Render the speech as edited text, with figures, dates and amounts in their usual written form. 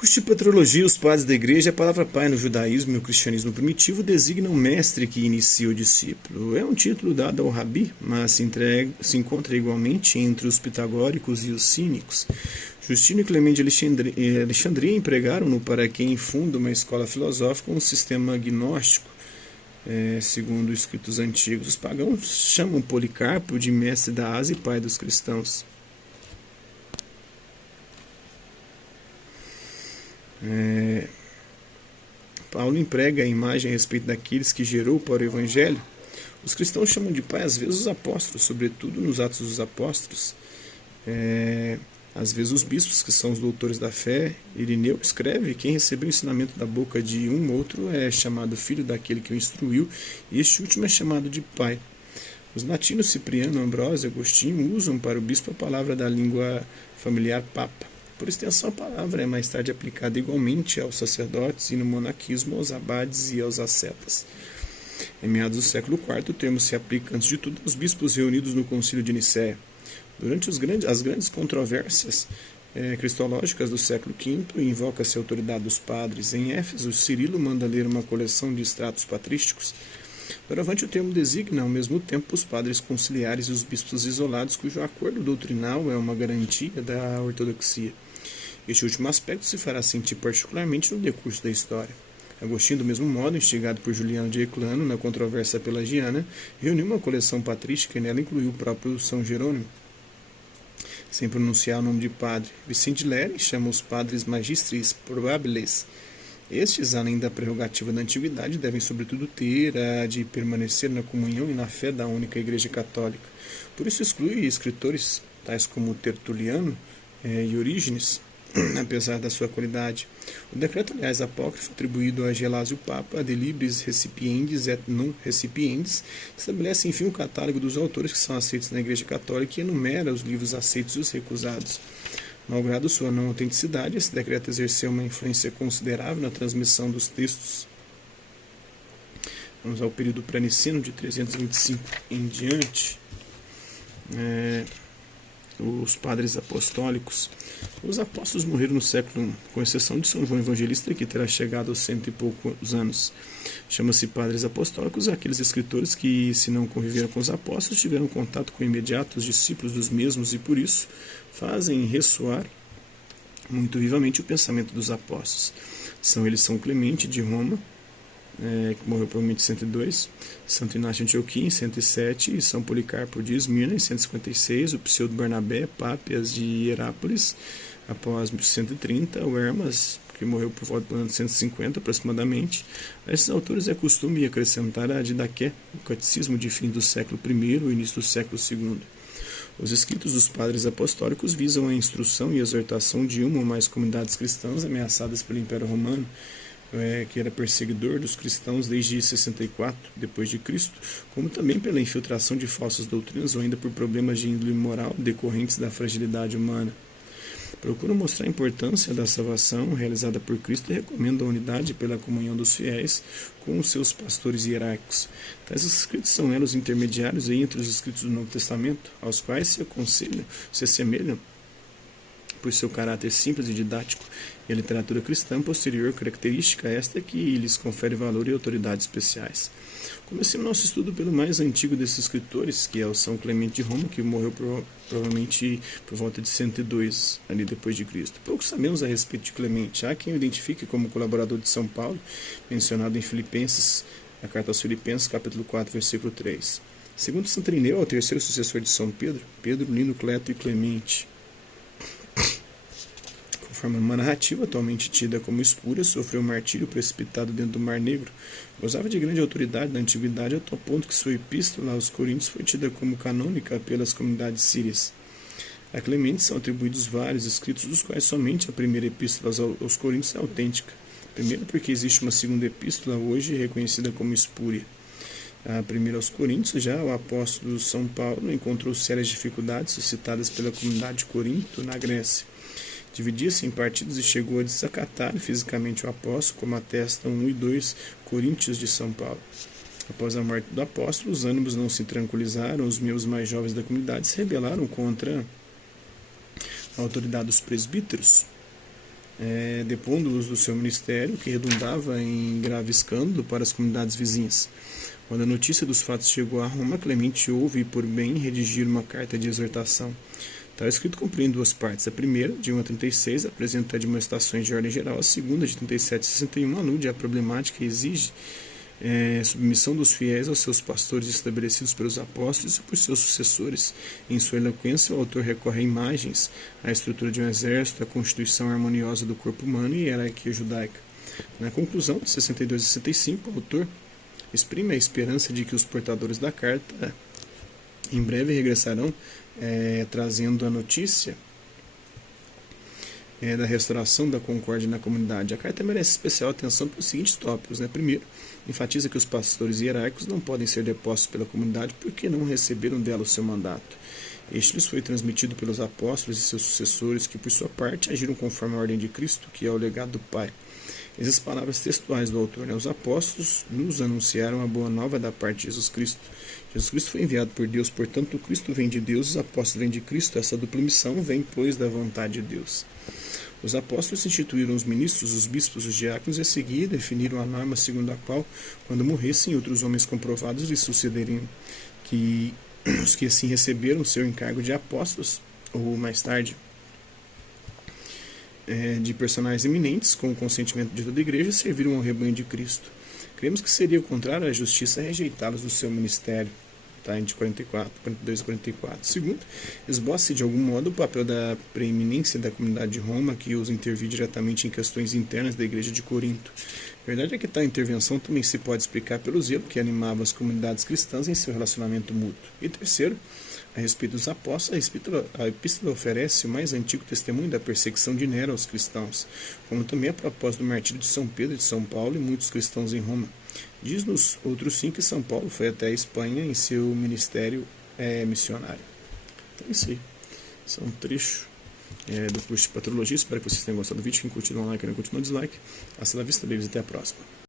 Justipatrologia, os padres da igreja, a palavra pai no judaísmo e no cristianismo primitivo designa um mestre que inicia o discípulo. É um título dado ao rabi, mas se encontra igualmente entre os pitagóricos e os cínicos. Justino e Clemente de Alexandria empregaram-no para quem funda uma escola filosófica, um sistema gnóstico. Segundo os escritos antigos, os pagãos chamam Policarpo de mestre da Ásia e pai dos cristãos. Paulo emprega a imagem a respeito daqueles que gerou para o Evangelho. Os cristãos chamam de pai às vezes os apóstolos, sobretudo nos Atos dos Apóstolos. Às vezes os bispos, que são os doutores da fé. Irineu escreve: quem recebeu o ensinamento da boca de um outro é chamado filho daquele que o instruiu, e este último é chamado de pai. Os latinos Cipriano, Ambrósio e Agostinho usam para o bispo a palavra da língua familiar papa. Por extensão, a palavra é mais tarde aplicada igualmente aos sacerdotes e no monaquismo aos abades e aos ascetas. Em meados do século IV, o termo se aplica, antes de tudo, aos bispos reunidos no Concílio de Nicéia. Durante as grandes controvérsias cristológicas do século V, invoca-se a autoridade dos padres. Em Éfeso, Cirilo manda ler uma coleção de extratos patrísticos. Doravante, o termo designa, ao mesmo tempo, os padres conciliares e os bispos isolados, cujo acordo doutrinal é uma garantia da ortodoxia. Este último aspecto se fará sentir particularmente no decurso da história. Agostinho, do mesmo modo, instigado por Juliano de Eclano na controvérsia pelagiana, reuniu uma coleção patrística e nela incluiu o próprio São Jerônimo, sem pronunciar o nome de padre. Vicente Leri chama os padres magistris probabiles. Estes, além da prerrogativa da antiguidade, devem sobretudo ter a de permanecer na comunhão e na fé da única Igreja Católica. Por isso exclui escritores tais como Tertuliano e Orígenes, apesar da sua qualidade. O decreto, aliás, apócrifo, atribuído a Gelásio Papa, de libris recipiendis et non recipiendis, estabelece, enfim, o catálogo dos autores que são aceitos na Igreja Católica e enumera os livros aceitos e os recusados. Malgrado sua não autenticidade, esse decreto exerceu uma influência considerável na transmissão dos textos. Vamos ao período pré-niceno, de 325 em diante. Os padres apostólicos. Os apóstolos morreram no século I, com exceção de São João Evangelista, que terá chegado aos 100 e poucos anos. Chama-se padres apostólicos aqueles escritores que, se não conviveram com os apóstolos, tiveram contato com imediatos discípulos dos mesmos e, por isso, fazem ressoar muito vivamente o pensamento dos apóstolos. São eles São Clemente de Roma, que morreu provavelmente em 102, Santo Inácio de Antioquia em 107, e São Policarpo de Esmirna em 156, o Pseudo Barnabé, Pápias de Hierápolis, após 130, o Hermas, que morreu por volta do ano 150 aproximadamente. A esses autores é costume acrescentar a Didaqué, o catecismo de fim do século I e início do século II. Os escritos dos padres apostólicos visam a instrução e exortação de uma ou mais comunidades cristãs ameaçadas pelo Império Romano, que era perseguidor dos cristãos desde 64 depois de Cristo, como também pela infiltração de falsas doutrinas ou ainda por problemas de índole moral decorrentes da fragilidade humana. Procuram mostrar a importância da salvação realizada por Cristo e recomendam a unidade pela comunhão dos fiéis com os seus pastores hierárquicos. Tais escritos são elos intermediários entre os escritos do Novo Testamento, aos quais se assemelham por seu caráter simples e didático, e a literatura cristã posterior, característica esta que lhes confere valor e autoridade especiais. Comecemos nosso estudo pelo mais antigo desses escritores, que é o São Clemente de Roma, que morreu provavelmente por volta de 102, ali depois de Cristo. Pouco sabemos a respeito de Clemente. Há quem o identifique como colaborador de São Paulo, mencionado em Filipenses, na carta aos Filipenses, capítulo 4, versículo 3. Segundo Santo Irineu, é o terceiro sucessor de São Pedro, Lino, Cleto e Clemente. Conforme uma narrativa atualmente tida como espúria, sofreu um martírio precipitado dentro do Mar Negro. Gozava de grande autoridade na antiguidade, a tal ponto que sua epístola aos Coríntios foi tida como canônica pelas comunidades sírias. A Clemente são atribuídos vários escritos, dos quais somente a primeira epístola aos Coríntios é autêntica. Primeiro, porque existe uma segunda epístola hoje reconhecida como espúria. A primeira aos Coríntios, já o apóstolo São Paulo encontrou sérias dificuldades suscitadas pela comunidade de Corinto, na Grécia. Dividia-se em partidos e chegou a desacatar fisicamente o apóstolo, como atestam 1 e 2 Coríntios de São Paulo. Após a morte do apóstolo, os ânimos não se tranquilizaram, os membros mais jovens da comunidade se rebelaram contra a autoridade dos presbíteros, depondo-os do seu ministério, que redundava em grave escândalo para as comunidades vizinhas. Quando a notícia dos fatos chegou a Roma, Clemente houve por bem redigir uma carta de exortação. Tal escrito compreende duas partes. A primeira, de 1 a 36, apresenta admoestações de ordem geral. A segunda, de 37 a 61, alude à problemática e exige submissão dos fiéis aos seus pastores estabelecidos pelos apóstolos e por seus sucessores. Em sua eloquência, o autor recorre a imagens, à estrutura de um exército, à constituição harmoniosa do corpo humano e à hierarquia judaica. Na conclusão, de 62 a 65, o autor exprime a esperança de que os portadores da carta em breve regressarão trazendo a notícia da restauração da concórdia na comunidade. A carta merece especial atenção pelos seguintes tópicos. Primeiro, enfatiza que os pastores hierárquicos não podem ser depostos pela comunidade porque não receberam dela o seu mandato. Este lhes foi transmitido pelos apóstolos e seus sucessores, que por sua parte agiram conforme a ordem de Cristo, que é o legado do Pai. Essas palavras textuais do autor, os apóstolos nos anunciaram a boa nova da parte de Jesus Cristo. Jesus Cristo foi enviado por Deus, portanto, o Cristo vem de Deus, os apóstolos vêm de Cristo, essa dupla missão vem, pois, da vontade de Deus. Os apóstolos instituíram os ministros, os bispos, os diáconos e a seguir definiram a norma segundo a qual, quando morressem outros homens comprovados lhes sucederiam, que os que assim receberam seu encargo de apóstolos, ou mais tarde de personagens eminentes, com o consentimento de toda a igreja, serviram ao rebanho de Cristo. Cremos que seria o contrário à justiça rejeitá-los do seu ministério. De 42 a 44. Segundo, esboça de algum modo o papel da preeminência da comunidade de Roma, que os intervir diretamente em questões internas da igreja de Corinto. A verdade é que tal intervenção também se pode explicar pelo zelo que animava as comunidades cristãs em seu relacionamento mútuo. E terceiro, a respeito dos apóstolos, a epístola oferece o mais antigo testemunho da perseguição de Nero aos cristãos, como também a propósito do martírio de São Pedro e de São Paulo e muitos cristãos em Roma. Diz-nos outros sim que São Paulo foi até a Espanha em seu ministério missionário. Então é isso aí. Esse é um trecho do curso de Patrologia. Espero que vocês tenham gostado do vídeo. Quem curtiu, dá um like. Quem não curtiu, dá um dislike. Hasta la vista, babies. Até a próxima.